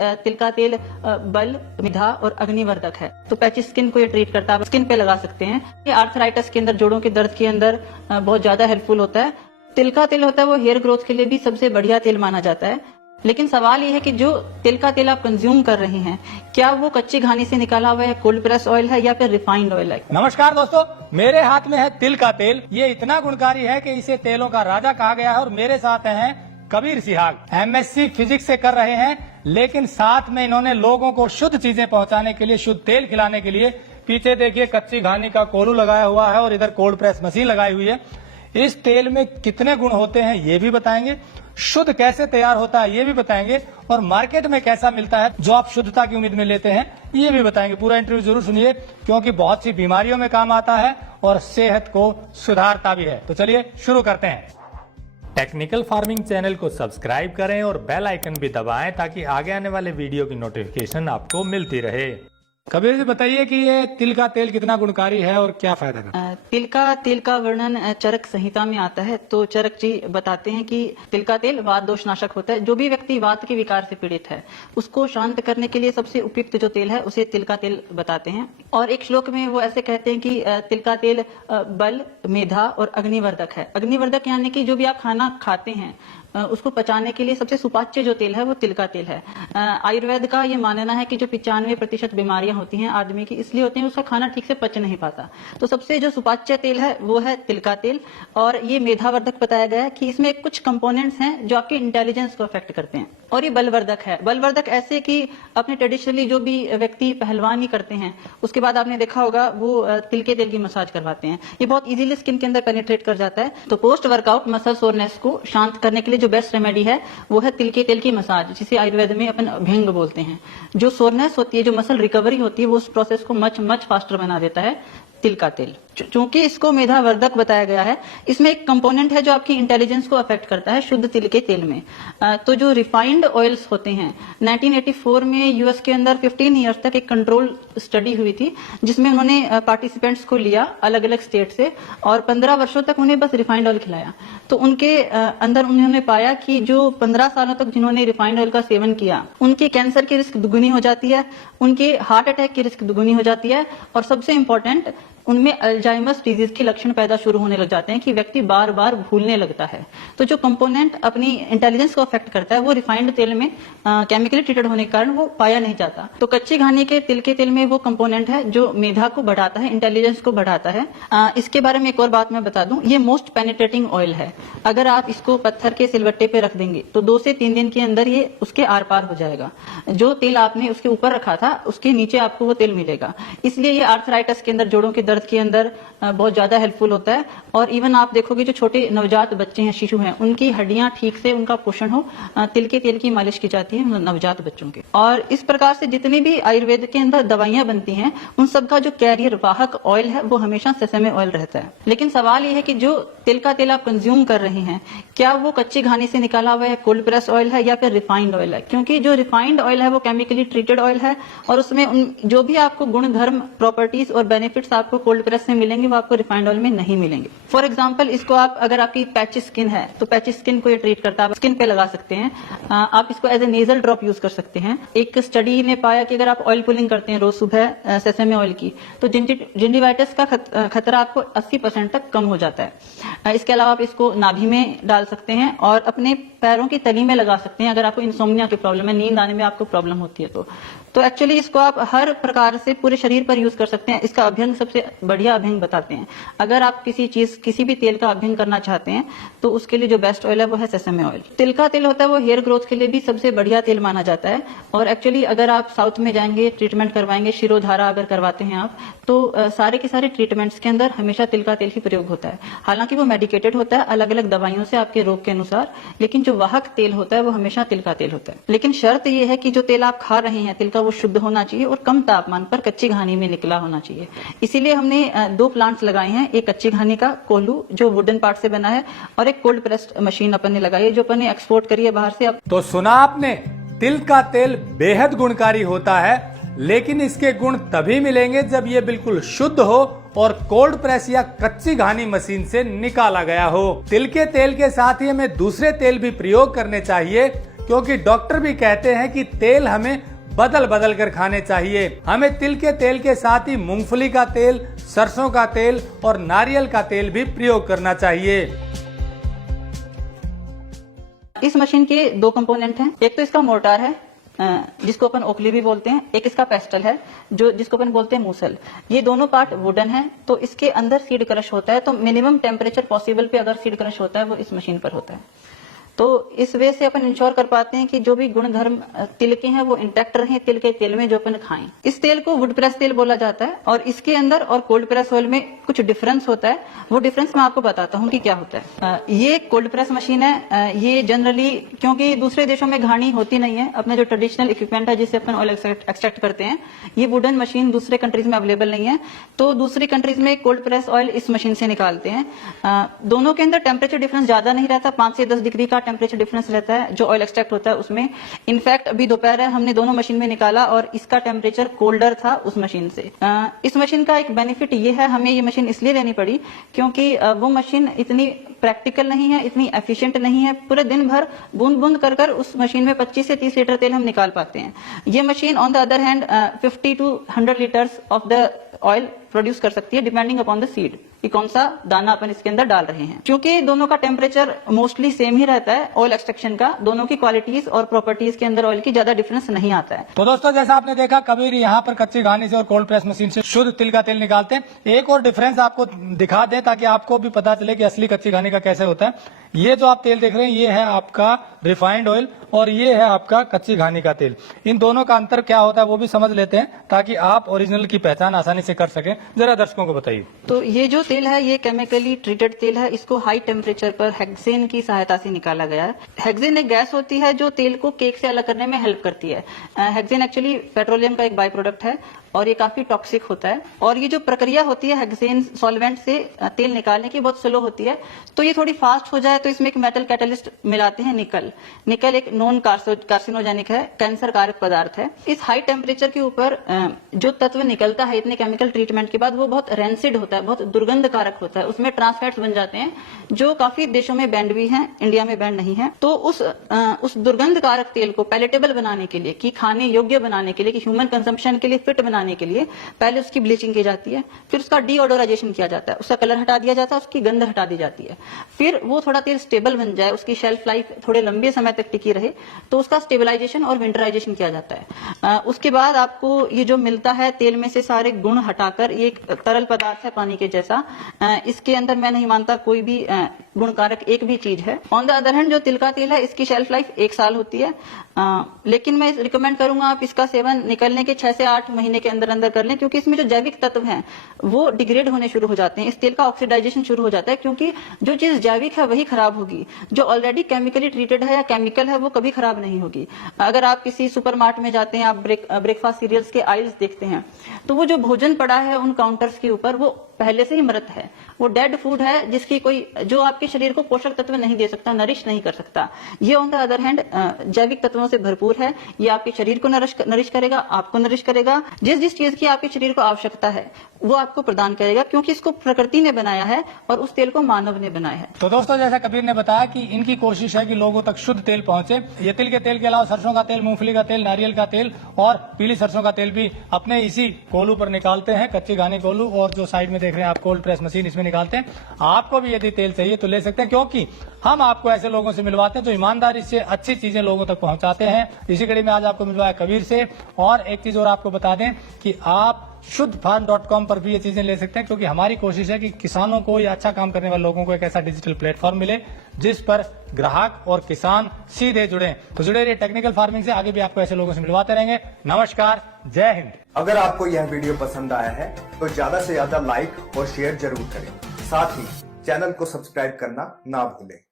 तिल का तेल बल, मेधा और अग्निवर्धक है। तो पैची स्किन को ये ट्रीट करता है, आप स्किन पे लगा सकते हैं। ये आर्थराइटिस के अंदर, जोड़ों के दर्द के अंदर बहुत ज्यादा हेल्पफुल होता है। तिल का तेल होता है वो हेयर ग्रोथ के लिए भी सबसे बढ़िया तेल माना जाता है। लेकिन सवाल ये है कि जो तिल का तेल आप कंज्यूम कर रहे हैं, क्या वो कच्ची घानी से निकाला हुआ है, कोल्ड प्रेस ऑयल है या फिर रिफाइंड ऑयल है? नमस्कार दोस्तों, मेरे हाथ में है तिल का तेल। ये इतना गुणकारी है कि इसे तेलों का राजा कहा गया है। और मेरे साथ हैं कबीर सिहाग, एमएससी फिजिक्स से कर रहे हैं, लेकिन साथ में इन्होंने लोगों को शुद्ध चीजें पहुंचाने के लिए, शुद्ध तेल खिलाने के लिए, पीछे देखिए कच्ची घानी का कोलू लगाया हुआ है और इधर कोल्ड प्रेस मशीन लगाई हुई है। इस तेल में कितने गुण होते हैं ये भी बताएंगे, शुद्ध कैसे तैयार होता है ये भी बताएंगे, और मार्केट में कैसा मिलता है जो आप शुद्धता की उम्मीद में लेते हैं ये भी बताएंगे। पूरा इंटरव्यू जरूर सुनिए, क्योंकि बहुत सी बीमारियों में काम आता है और सेहत को सुधारता भी है। तो चलिए शुरू करते हैं। टेक्निकल फार्मिंग चैनल को सब्सक्राइब करें और बेल आइकन भी दबाएं ताकि आगे आने वाले वीडियो की नोटिफिकेशन आपको मिलती रहे। कबीर जी बताइए कि ये तिल का तेल कितना गुणकारी है और क्या फायदा करता है? तिल का तेल का वर्णन चरक संहिता में आता है। तो चरक जी बताते हैं कि तिल का तेल वात दोष नाशक होता है। जो भी व्यक्ति वात के विकार से पीड़ित है उसको शांत करने के लिए सबसे उपयुक्त जो तेल है उसे तिल का तेल बताते हैं। और एक श्लोक में वो ऐसे कहते हैं कि तिल का तेल बल, मेधा और अग्निवर्धक है। अग्निवर्धक यानी कि जो भी आप खाना खाते हैं उसको पचाने के लिए सबसे सुपाच्य जो तेल है वो तिल का तेल है। आयुर्वेद का ये मानना है कि जो 95% बीमारियां होती हैं आदमी की, इसलिए होती हैं उसका खाना ठीक से पच नहीं पाता। तो सबसे जो सुपाच्य तेल है वो है तिल का तेल। और ये मेधावर्धक बताया गया है कि इसमें कुछ कंपोनेंट्स हैं जो आपके इंटेलिजेंस को अफेक्ट करते हैं। और ये बलवर्धक है। बलवर्धक ऐसे कि अपने ट्रेडिशनली जो भी व्यक्ति पहलवानी करते हैं उसके बाद आपने देखा होगा वो तिल के तेल की मसाज करवाते हैं। ये बहुत इजीली स्किन के अंदर पेनिट्रेट कर जाता है। तो पोस्ट वर्कआउट मसल सोरनेस को शांत करने के लिए जो बेस्ट रेमेडी है वो है तिल के तेल की मसाज, जिसे आयुर्वेद में अपन अभ्यंग बोलते हैं। जो सोरनेस होती है, जो मसल रिकवरी होती है, वो उस प्रोसेस को मच फास्टर बना देता है तिल का तेल। चूंकि इसको मेधावर्धक बताया गया है, इसमें एक कंपोनेंट है जो आपकी इंटेलिजेंस को अफेक्ट करता है शुद्ध तिल के तेल में। तो जो रिफाइंड ऑयल्स होते हैं, 1984 में यूएस के अंदर 15 इयर्स तक एक कंट्रोल स्टडी हुई थी जिसमें उन्होंने पार्टिसिपेंट्स को लिया अलग अलग स्टेट से और 15 वर्षों तक उन्हें बस रिफाइंड ऑयल खिलाया। तो उनके अंदर उन्होंने पाया कि जो 15 सालों तक जिन्होंने रिफाइंड ऑयल का सेवन किया उनकी कैंसर की रिस्क दुगुनी हो जाती है, उनके हार्ट अटैक की रिस्क दुगुनी हो जाती है, और सबसे इंपॉर्टेंट उनमें अल्जाइमर्स डिजीज के लक्षण पैदा शुरू होने लग जाते हैं कि व्यक्ति बार बार भूलने लगता है। तो जो कंपोनेंट अपनी इंटेलिजेंस को अफेक्ट करता है वो रिफाइंड तेल में केमिकली ट्रीटेड होने के कारण वो पाया नहीं जाता। तो कच्ची घानी के तिल के तेल में वो कंपोनेंट है जो मेधा को बढ़ाता है, इंटेलिजेंस को बढ़ाता है। इसके बारे में एक और बात मैं बता दूं, ये मोस्ट पेनिट्रेटिंग ऑयल है। अगर आप इसको पत्थर के सिलवट्टे पे रख देंगे तो 2 से 3 दिन के अंदर ये उसके आर पार हो जाएगा। जो तेल आपने उसके ऊपर रखा था उसके नीचे आपको वो तेल मिलेगा। इसलिए ये आर्थराइटिस के अंदर, जोड़ों के दर्द के अंदर बहुत ज्यादा हेल्पफुल होता है। और इवन आप देखोगे जो छोटे नवजात बच्चे हैं, शिशु हैं, उनकी हड्डियां ठीक से उनका पोषण हो, तिल के तेल की मालिश की जाती है नवजात बच्चों के। और इस प्रकार से जितनी भी आयुर्वेद के अंदर दवाइयां बनती हैं उन सब का जो कैरियर वाहक ऑयल है वो हमेशा सेसमे ऑयल रहता है। लेकिन सवाल ये है कि जो तिल का तेल आप कंज्यूम कर रहे हैं, क्या वो कच्ची घानी से निकाला हुआ है, कोल्ड प्रेस ऑयल है या फिर रिफाइंड ऑयल है? क्योंकि जो रिफाइंड ऑयल है वो केमिकली ट्रीटेड ऑयल है और उसमें जो भी आपको गुण धर्म, प्रॉपर्टीज और बेनिफिट्स आपको कोल्ड प्रेस से मिलेंगे वो आपको रिफाइंड ऑयल में नहीं मिलेंगे। फॉर एग्जांपल, इसको आप, अगर आपकी पैची स्किन है तो पैची स्किन को ये ट्रीट करता है, आप स्किन पे लगा सकते हैं। आप इसको as a nasal drop use कर सकते हैं। एक स्टडी ने पाया कि अगर आप ऑयल पुलिंग करते हैं रोज सुबह सेसमे ऑयल की, तो जिंजिवाइटिस का खतरा आपको 80% तक कम हो जाता है। इसके अलावा आप इसको नाभि में डाल सकते हैं और अपने पैरों की तली में लगा सकते हैं अगर आपको इंसोम्निया की प्रॉब्लम है, नींद आने में आपको प्रॉब्लम होती है तो एक्चुअली इसको आप हर प्रकार से पूरे शरीर पर यूज कर सकते हैं। इसका अभ्यंग सबसे बढ़िया अभ्यंग बताते हैं। अगर आप किसी भी तेल का अभ्यंग करना चाहते हैं तो उसके लिए जो बेस्ट ऑयल है वो है सेसमे ऑयल। तिल का तेल होता है वो हेयर ग्रोथ के लिए भी सबसे बढ़िया तेल माना जाता है। और एक्चुअली अगर आप साउथ में जाएंगे, ट्रीटमेंट करवाएंगे, शिरोधारा अगर करवाते हैं आप, तो सारे के सारे ट्रीटमेंट्स के अंदर हमेशा तिल का तेल ही प्रयोग होता है। हालांकि वो मेडिकेटेड होता है अलग अलग दवाइयों से आपके रोग के अनुसार, लेकिन जो वाहक तेल होता है वो हमेशा तिल का तेल होता है। लेकिन शर्त यह है कि जो तेल आप खा रहे हैं तिल का वो शुद्ध होना चाहिए और कम तापमान पर कच्ची घानी में निकला होना चाहिए। इसीलिए हमने 2 प्लांट्स लगाए हैं, एक कच्ची घानी का कोल्हू जो वुडन पार्ट से बना है और एक कोल्ड प्रेस्ड मशीन अपन ने लगाई है जो अपन ने एक्सपोर्ट करी है बाहर से। तो सुना आपने, तिल का तेल बेहद गुणकारी होता है, लेकिन इसके गुण तभी मिलेंगे जब ये बिल्कुल शुद्ध हो और कोल्ड प्रेस या कच्ची घानी मशीन से निकाला गया हो। तिल के तेल के साथ ही हमें दूसरे तेल भी प्रयोग करने चाहिए क्योंकि डॉक्टर भी कहते हैं कि तेल हमें बदल बदल कर खाने चाहिए। हमें तिल के तेल के साथ ही मूंगफली का तेल, सरसों का तेल और नारियल का तेल भी प्रयोग करना चाहिए। इस मशीन के दो कंपोनेंट हैं। एक तो इसका मोर्टार है, जिसको अपन ओखली भी बोलते हैं। एक इसका पेस्टल है, जो जिसको अपन बोलते हैं मूसल। ये दोनों पार्ट वुडन है। तो इसके अंदर सीड क्रश होता है। तो मिनिमम टेम्परेचर पॉसिबल पे अगर सीड क्रश होता है वो इस मशीन पर होता है। तो इस वे से अपन इंश्योर कर पाते हैं कि जो भी गुण धर्म तिल के हैं वो इंटैक्ट रहें तिल के तेल में जो अपन खाएं। इस तेल को वुड प्रेस तेल बोला जाता है और इसके अंदर और कोल्ड प्रेस ऑयल में कुछ डिफरेंस होता है। वो डिफरेंस मैं आपको बताता हूँ कि क्या होता है। ये कोल्ड प्रेस मशीन है। ये जनरली, क्योंकि दूसरे देशों में घानी होती नहीं है, अपने जो ट्रेडिशनल इक्विपमेंट है जिससे अपन ऑयल एक्सट्रैक्ट करते हैं, ये वुडन मशीन दूसरे कंट्रीज में अवेलेबल नहीं है। तो दूसरी कंट्रीज में कोल्ड प्रेस ऑयल इस मशीन से निकालते हैं। दोनों के अंदर टेम्परेचर डिफरेंस ज्यादा नहीं रहता, 5 से 10 डिग्री का टेम्परेचर डिफरेंस रहता है जो ऑयल एक्सट्रैक्ट होता है उसमें। इनफैक्ट अभी दोपहर है, हमने दोनों मशीन में निकाला और इसका टेम्परेचर कोल्डर था उस मशीन से। इस मशीन का एक बेनिफिट ये है, हमें ये मशीन इसलिए लेनी पड़ी क्योंकि वो मशीन इतनी प्रैक्टिकल नहीं है, इतनी एफिशिएंट नहीं है। पूरे दिन भर बूंद बूंद कर कर उस मशीन में 25 से 30 लीटर तेल हम निकाल पाते हैं। ये machine on the other hand 50 to 100 litres of the oil produce कर सकती है डिपेंडिंग अपॉन द सीड कि कौन सा दाना अपन इसके अंदर डाल रहे हैं। क्योंकि दोनों का टेम्परेचर मोस्टली सेम ही रहता है ऑयल एक्सट्रैक्शन का, दोनों की क्वालिटीज और प्रॉपर्टीज के अंदर ऑयल की ज्यादा डिफरेंस नहीं आता है। तो दोस्तों, जैसा आपने देखा, कबीर यहाँ पर कच्ची घानी से और कोल्ड प्रेस मशीन से शुद्ध तिल का तेल निकालते हैं। एक और डिफरेंस आपको दिखा दें ताकि आपको भी पता चले कि असली कच्ची घानी का कैसे होता है। ये जो आप तेल देख रहे हैं ये है आपका रिफाइंड ऑयल और ये है आपका कच्ची घानी का तेल। इन दोनों का अंतर क्या होता है वो भी समझ लेते हैं ताकि आप ओरिजिनल की पहचान आसानी से कर सकें। जरा दर्शकों को बताइए। तो ये जो तेल है ये केमिकली ट्रीटेड तेल है। इसको हाई टेम्परेचर पर हेक्सेन की सहायता से निकाला गया है। हेक्सेन एक गैस होती है जो तेल को केक से अलग करने में हेल्प करती है। हेक्सेन एक्चुअली पेट्रोलियम का एक बाय प्रोडक्ट है और ये काफी टॉक्सिक होता है। और ये जो प्रक्रिया होती है हेक्सेन सॉल्वेंट से तेल निकालने की बहुत स्लो होती है। तो ये थोड़ी फास्ट हो जाए तो इसमें एक मेटल कैटलिस्ट मिलाते हैं, निकल। निकल एक नॉन कार्सिनोजेनिक है, कैंसर कारक पदार्थ है। इस हाई टेम्परेचर के ऊपर जो तत्व निकलता है इतने केमिकल ट्रीटमेंट के बाद वो बहुत रेंसिड होता है, बहुत दुर्गंध कारक होता है। उसमें ट्रांसफैट्स बन जाते हैं जो काफी देशों में बैंड भी हैं, इंडिया में बैंड नहीं है। तो उस दुर्गंध कारक तेल को पैलेटेबल बनाने के लिए, कि खाने योग्य बनाने के लिए, कि ह्यूमन कंजम्पशन के लिए फिट बनाने के लिए पहले उसकी ब्लीचिंग की जाती है, फिर उसका डीओडोराइजेशन किया जाता है, उसका कलर हटा दिया जाता है, उसकी गंध हटा दी जाती है। फिर वो थोड़ा तेल स्टेबल बन जाए, उसकी शेल्फ लाइफ थोड़े लंबे समय तक टिकी रहे, तो उसका स्टेबलाइजेशन और विंटराइजेशन किया जाता है। उसके बाद आपको ये जो मिलता है तेल में से सारे गुण हटाकर, ये एक तरल पदार्थ है पानी के जैसा। इसके अंदर मैं नहीं मानता कोई भी गुणकारक एक भी चीज है। ऑन द अदर हैंड जो तिल का तेल है इसकी शेल्फ लाइफ 1 साल होती है। लेकिन मैं रिकमेंड करूंगा आप इसका सेवन निकलने के 6 से 8 महीने के अंदर अंदर कर लें, क्योंकि इसमें जो जैविक तत्व हैं वो डिग्रेड होने शुरू हो जाते हैं। इस तेल का ऑक्सीडाइजेशन शुरू हो जाता है, क्योंकि जो चीज जैविक है वही खराब होगी, जो ऑलरेडी केमिकली ट्रीटेड है या केमिकल है वो कभी खराब नहीं होगी। अगर आप किसी सुपरमार्ट में जाते हैं, आप ब्रेकफास्ट सीरियल्स के आइल्स देखते हैं, तो वो जो भोजन पड़ा है उन काउंटर्स के ऊपर वो पहले से ही मृत है, वो डेड फूड है जिसकी कोई, जो आपके शरीर को पोषक तत्व नहीं दे सकता, नरिश नहीं कर सकता। ये ऑन द अदर हैंड जैविक तत्वों से भरपूर है। ये आपके शरीर को नरिश करेगा, आपको नरिश करेगा। जिस जिस चीज की आपके शरीर को आवश्यकता है वो आपको प्रदान करेगा, क्योंकि इसको प्रकृति ने बनाया है और उस तेल को मानव ने बनाया है। तो दोस्तों, जैसा कबीर ने बताया कि इनकी कोशिश है कि लोगों तक शुद्ध तेल पहुंचे। ये तिल के तेल के अलावा सरसों का तेल, मूंगफली का तेल, नारियल का तेल और पीली सरसों का तेल भी अपने इसी कोलू पर निकालते हैं, कच्ची घानी कोलू। और जो साइड में देख रहे हैं आप कोल्ड प्रेस मशीन, इसमें निकालते हैं। आपको भी यदि तेल चाहिए तो ले सकते हैं, क्योंकि हम आपको ऐसे लोगों से मिलवाते हैं जो ईमानदारी से अच्छी चीजें लोगों तक पहुंचाते हैं। इसी कड़ी में आज आपको मिलवाया कबीर से। और एक चीज और आपको बता दें कि आप शुद्धफार्म.com पर भी ये चीजें ले सकते हैं, क्योंकि हमारी कोशिश है कि किसानों को या अच्छा काम करने वाले लोगों को एक ऐसा डिजिटल प्लेटफॉर्म मिले जिस पर ग्राहक और किसान सीधे जुड़े। तो जुड़े रहिए टेक्निकल फार्मिंग से, आगे भी आपको ऐसे लोगों से मिलवाते रहेंगे। नमस्कार, जय हिंद। अगर आपको यह वीडियो पसंद आया है तो ज्यादा से ज्यादा लाइक और शेयर जरूर करें। साथ ही चैनल को सब्सक्राइब करना ना भूलें।